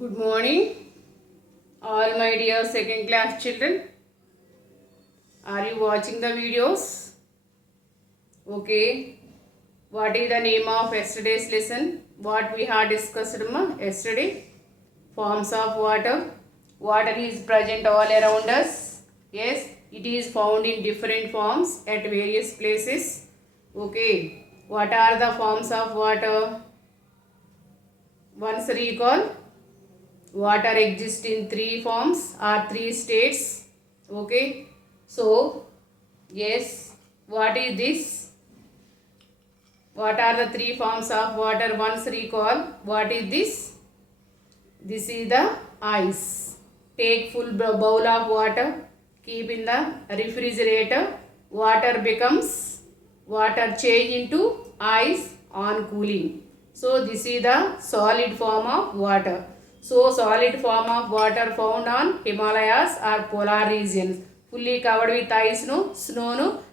Good morning, all my dear second class children. Are you watching the videos? Okay. What is the name of yesterday's lesson? What we have discussed yesterday? Forms of water. Water is present all around us. Yes, it is found in different forms at various places. Okay. What are the forms of water? Once recall. Water exists in three forms or three states. Okay. So, yes, what is this? What are the three forms of water? Once recall. What is this? This is the ice. Take full bowl of water. Keep in the refrigerator. Water change into ice on cooling. So, this is the solid form of water. So, solid form of water found on Himalayas or polar regions. Fully covered with ice, snow,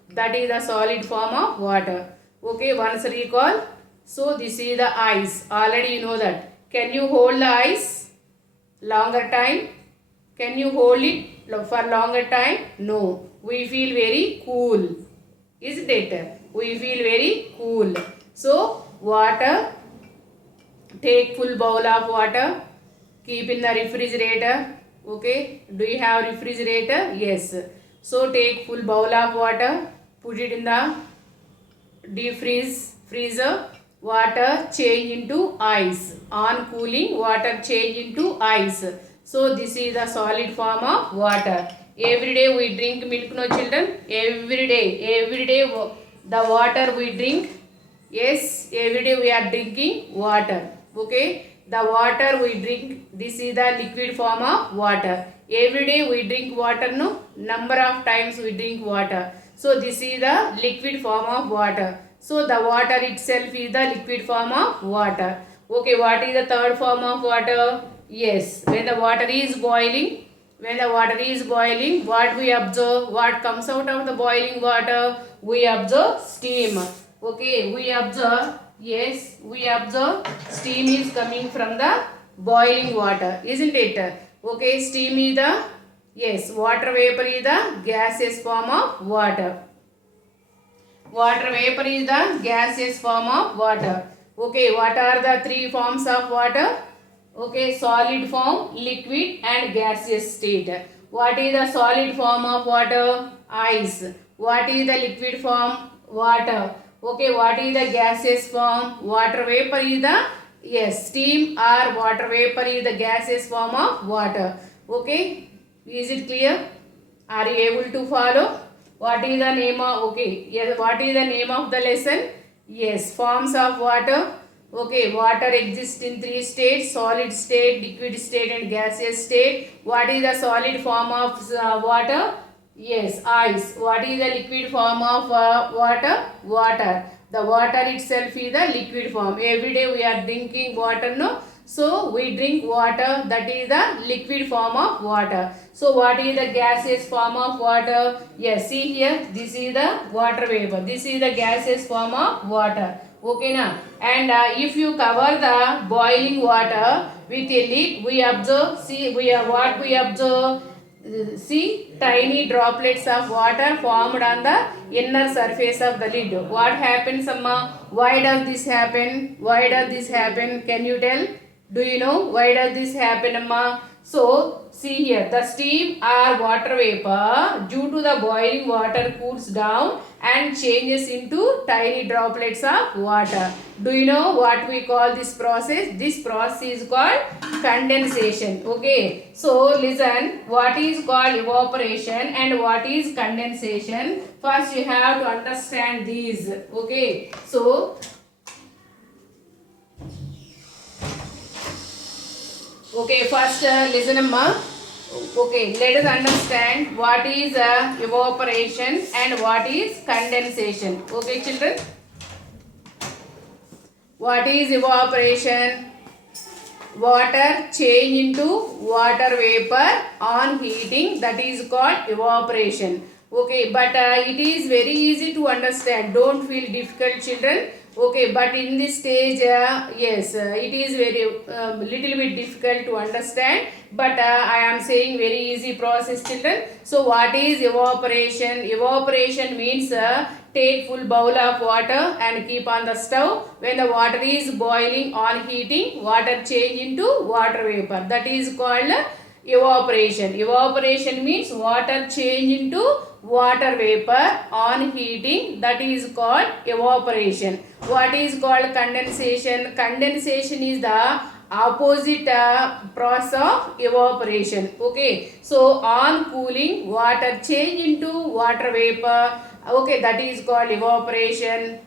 that is the solid form of water. Okay, once recall. So, this is the ice. Already you know that. Can you hold the ice longer time? Can you hold it for longer time? No. We feel very cool. Isn't it? We feel very cool. So, water. Take full bowl of water. Keep in the refrigerator. Okay. Do you have refrigerator? Yes. So take full bowl of water. Put it in the deep freezer. Water change into ice. On cooling, water change into ice. So this is the solid form of water. Every day we drink milk, no children? Every day the water we drink. Yes, every day we are drinking water. Okay, the water we drink, this is the liquid form of water. Every day we drink water, no? Number of times we drink water. So this is the liquid form of water. So the water itself is the liquid form of water. Okay, what is the third form of water? Yes, when the water is boiling, what we observe? What comes out of the boiling water? We observe steam. Okay, we observe steam is coming from the boiling water, isn't it? Okay, steam is the, water vapor is the gaseous form of water. Water vapor is the gaseous form of water. Okay, what are the three forms of water? Okay, solid form, liquid and gaseous state. What is the solid form of water? Ice. What is the liquid form? Water. Okay, what is the gaseous form? Water vapor is the, steam or water vapor is the gaseous form of water. Okay, is it clear? Are you able to follow? What is the name of, what is the name of the lesson? Yes, forms of water. Okay, water exists in three states: solid state, liquid state and gaseous state. What is the solid form of water? Yes, ice. What is the liquid form of water? Water. The water itself is the liquid form. Every day we are drinking water, no? So we drink water, that is the liquid form of water. So what is the gaseous form of water? Yes, see here, this is the water vapor. This is the gaseous form of water. Okay na? And if you cover the boiling water with a lid, we observe, what we observe? See, tiny droplets of water formed on the inner surface of the lid. What happens, Amma? Why does this happen? Why does this happen? Can you tell? Do you know why does this happen, Amma? So, see here, the steam or water vapor due to the boiling water cools down and changes into tiny droplets of water. Do you know what we call this process? This process is called condensation. Okay. So, listen, what is called evaporation and what is condensation? First, you have to understand these. Okay. So, first listen, Amma. Okay, let us understand what is evaporation and what is condensation. Okay, children. What is evaporation? Water change into water vapor on heating, that is called evaporation. Okay, but it is very easy to understand. Don't feel difficult, children. Okay, but in this stage, yes, it is very little bit difficult to understand. But I am saying very easy process, children. So, what is evaporation? Evaporation means take full bowl of water and keep on the stove. When the water is boiling on heating, water change into water vapor. That is called evaporation. Evaporation means water change into water vapor on heating. That is called evaporation. What is called condensation? Condensation is the opposite process of evaporation. Okay, so on cooling, water change into water vapor. Okay, that is called evaporation.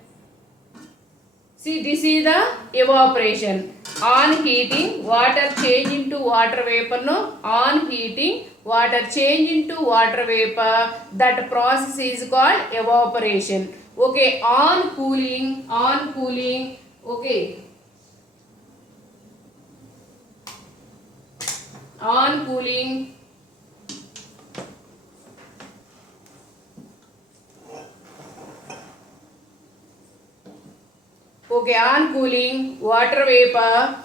See, this is the evaporation. On heating, water change into water vapor. No, on heating, water change into water vapor. That process is called evaporation. Okay, on cooling, okay, on cooling, okay, on cooling, water vapor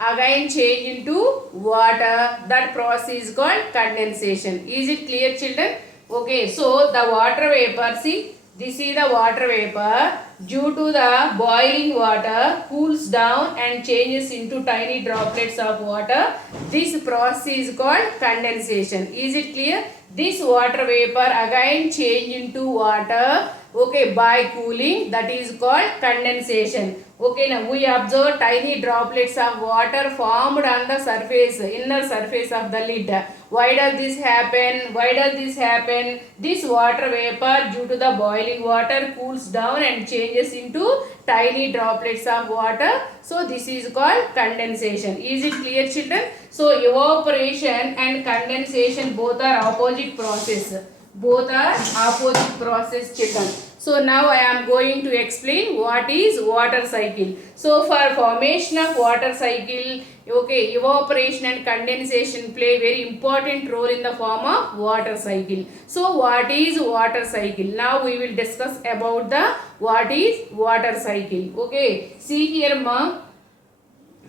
again change into water. That process is called condensation. Is it clear, children? Okay, so the water vapor, see, this is the water vapor. Due to the boiling water cools down and changes into tiny droplets of water. This process is called condensation. Is it clear? This water vapor again change into water, okay, by cooling. That is called condensation. Okay, now we observe tiny droplets of water formed on the surface, inner surface of the lid. Why does this happen? Why does this happen? This water vapor due to the boiling water cools down and changes into tiny droplets of water. So this is called condensation. Is it clear, children? So evaporation and condensation both are opposite process. Both are opposite process, children. So now I am going to explain what is water cycle. So for formation of water cycle, okay, evaporation and condensation play very important role in the form of water cycle. So what is water cycle? Now we will discuss about the what is water cycle. Okay, see here, ma.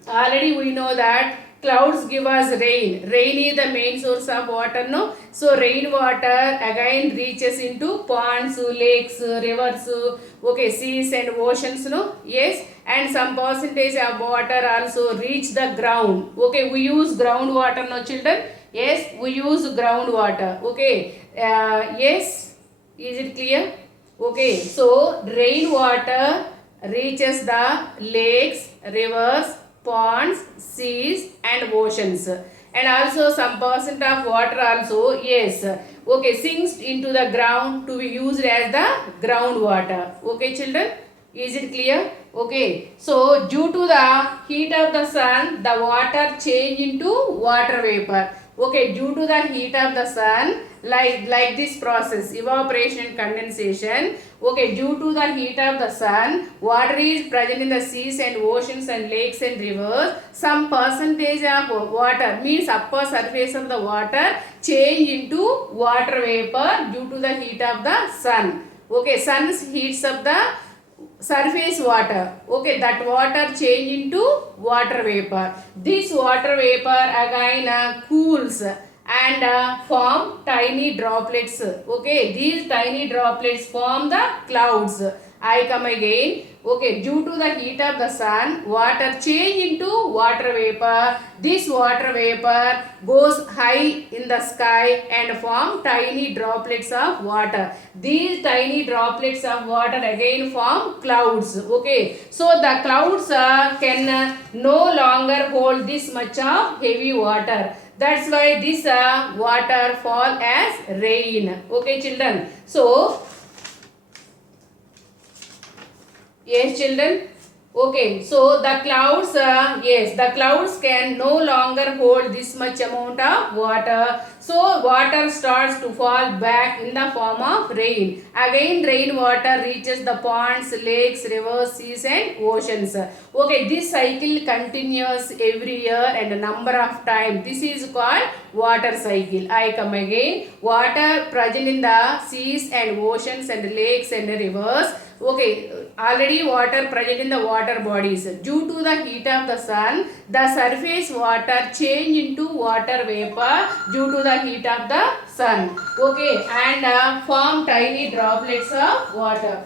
Already we know that clouds give us rain. Rain is the main source of water, no? So rainwater again reaches into ponds, lakes, rivers, okay, seas and oceans, no? Yes, and some percentage of water also reach the ground. Okay, we use groundwater, no, children? Yes, we use groundwater. Okay, yes, is it clear? Okay, so rainwater reaches the lakes, rivers, ponds, seas and oceans, and also some percent of water also, yes, okay, sinks into the ground to be used as the groundwater. Okay, children, is it clear? Okay, so due to the heat of the sun, the water change into water vapor. Okay, due to the heat of the sun, like this process, evaporation and condensation. Okay, due to the heat of the sun, water is present in the seas and oceans and lakes and rivers. Some percentage of water, means upper surface of the water, change into water vapor due to the heat of the sun. Okay, sun heats up the surface water. Okay, that water change into water vapor. This water vapor again cools and form tiny droplets. Okay, these tiny droplets form the clouds. I come again. Okay, due to the heat of the sun, water change into water vapor. This water vapor goes high in the sky and form tiny droplets of water. These tiny droplets of water again form clouds. Okay, so the clouds can no longer hold this much of heavy water. That's why this water fall as rain. Okay, children. So yes, children. Okay, so the clouds, yes, the clouds can no longer hold this much amount of water. So water starts to fall back in the form of rain. Again, rainwater reaches the ponds, lakes, rivers, seas and oceans. Okay, this cycle continues every year and a number of times. This is called water cycle. I come again. Water present in the seas and oceans and lakes and rivers Okay, already water present in the water bodies. Due to the heat of the sun, the surface water change into water vapor due to the heat of the sun. Okay, and form tiny droplets of water.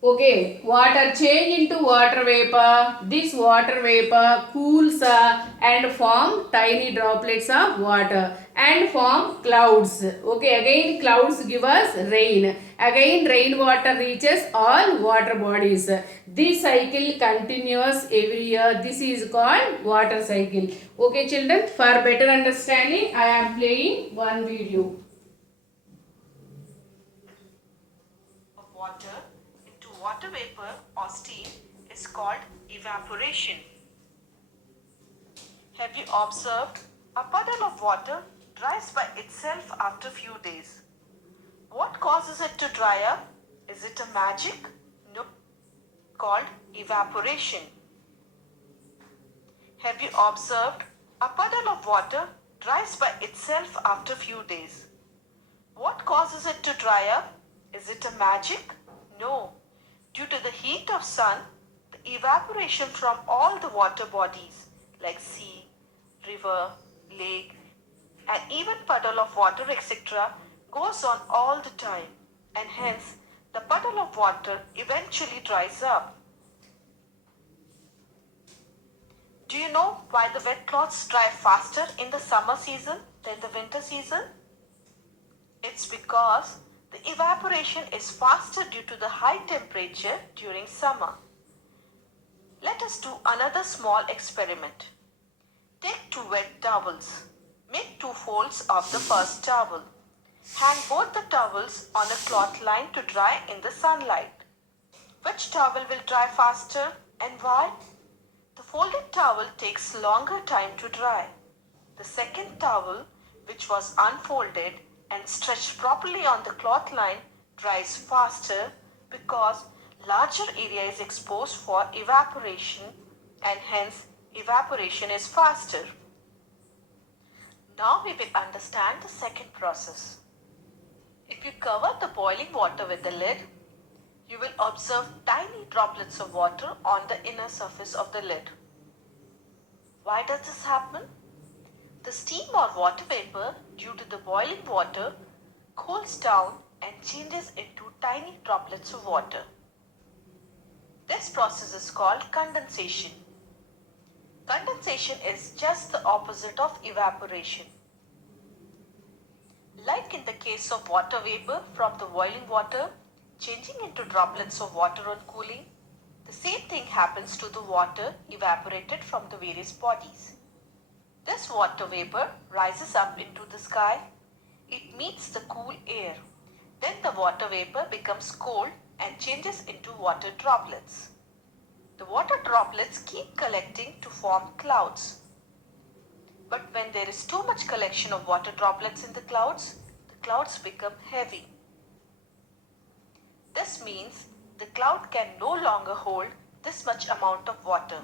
Okay, water change into water vapor. This water vapor cools and form tiny droplets of water and form clouds. Okay, again clouds give us rain. Again rainwater reaches all water bodies. This cycle continues every year. This is called water cycle. Okay children, for better understanding, I am playing one video. Of water into water vapor or steam is called evaporation. Have you observed a puddle of water dries by itself after few days? What causes it to dry up? Is it a magic? No, called evaporation. Have you observed a puddle of water dries by itself after few days? What causes it to dry up? Is it a magic? No. Due to the heat of sun, the evaporation from all the water bodies like sea, river, lake, and even puddle of water etc. goes on all the time, and hence the puddle of water eventually dries up. Do you know why the wet cloths dry faster in the summer season than the winter season? It's because the evaporation is faster due to the high temperature during summer. Let us do another small experiment. Take two wet towels. Make two folds of the first towel. Hang both the towels on a cloth line to dry in the sunlight. Which towel will dry faster and why? The folded towel takes longer time to dry. The second towel, which was unfolded and stretched properly on the cloth line, dries faster because larger area is exposed for evaporation and hence evaporation is faster. Now we will understand the second process. If you cover the boiling water with the lid, you will observe tiny droplets of water on the inner surface of the lid. Why does this happen? The steam or water vapor due to the boiling water cools down and changes into tiny droplets of water. This process is called condensation. Condensation is just the opposite of evaporation. Like in the case of water vapor from the boiling water changing into droplets of water on cooling, the same thing happens to the water evaporated from the various bodies. This water vapor rises up into the sky. It meets the cool air. Then the water vapor becomes cold and changes into water droplets. The water droplets keep collecting to form clouds. But when there is too much collection of water droplets in the clouds become heavy. This means the cloud can no longer hold this much amount of water,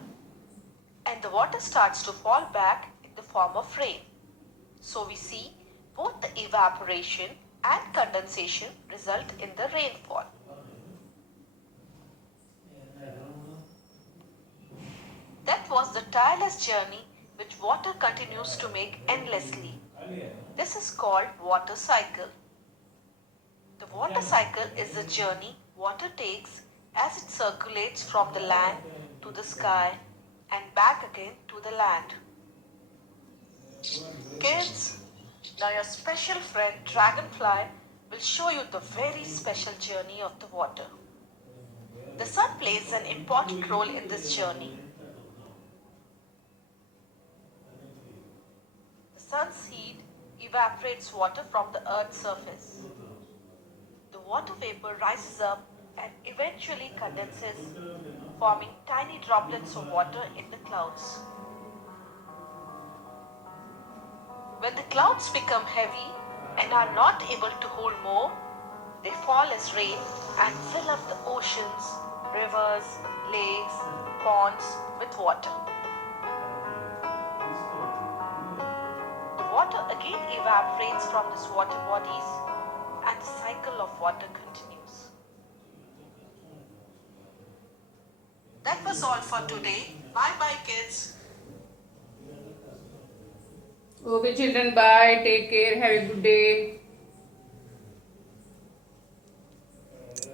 and the water starts to fall back in the form of rain. So we see both the evaporation and condensation result in the rainfall. That was the tireless journey which water continues to make endlessly. This is called water cycle. The water cycle is the journey water takes as it circulates from the land to the sky and back again to the land. Kids, now your special friend Dragonfly will show you the very special journey of the water. The sun plays an important role in this journey. The sun's heat evaporates water from the earth's surface. The water vapor rises up and eventually condenses, forming tiny droplets of water in the clouds. When the clouds become heavy and are not able to hold more, they fall as rain and fill up the oceans, rivers, lakes, ponds with water. The water again evaporates from these water bodies and the cycle of water continues. That was all for today. Bye bye, kids. Okay, children, bye. Take care. Have a good day.